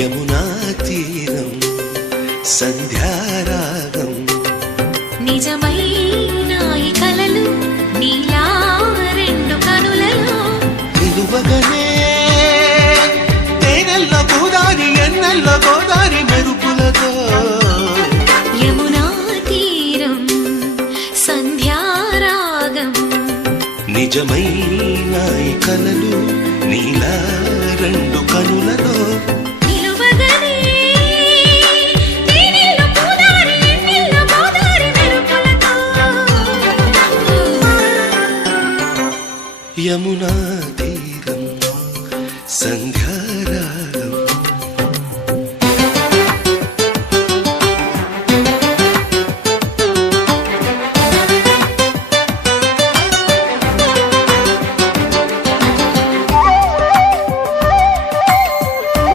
యమునా తీరం సంధ్యారాగం నిజమైన ఈ కలలు నీలా రెండు కనులలో నిలువగనే తేనెల్ల గోదారి ఎన్నెల్ల గోదారి మెరుపులతో యమునా తీరం సంధ్యారాగం నిజమైన ఈ కలలు నీలా రెండు కనులలో యమునా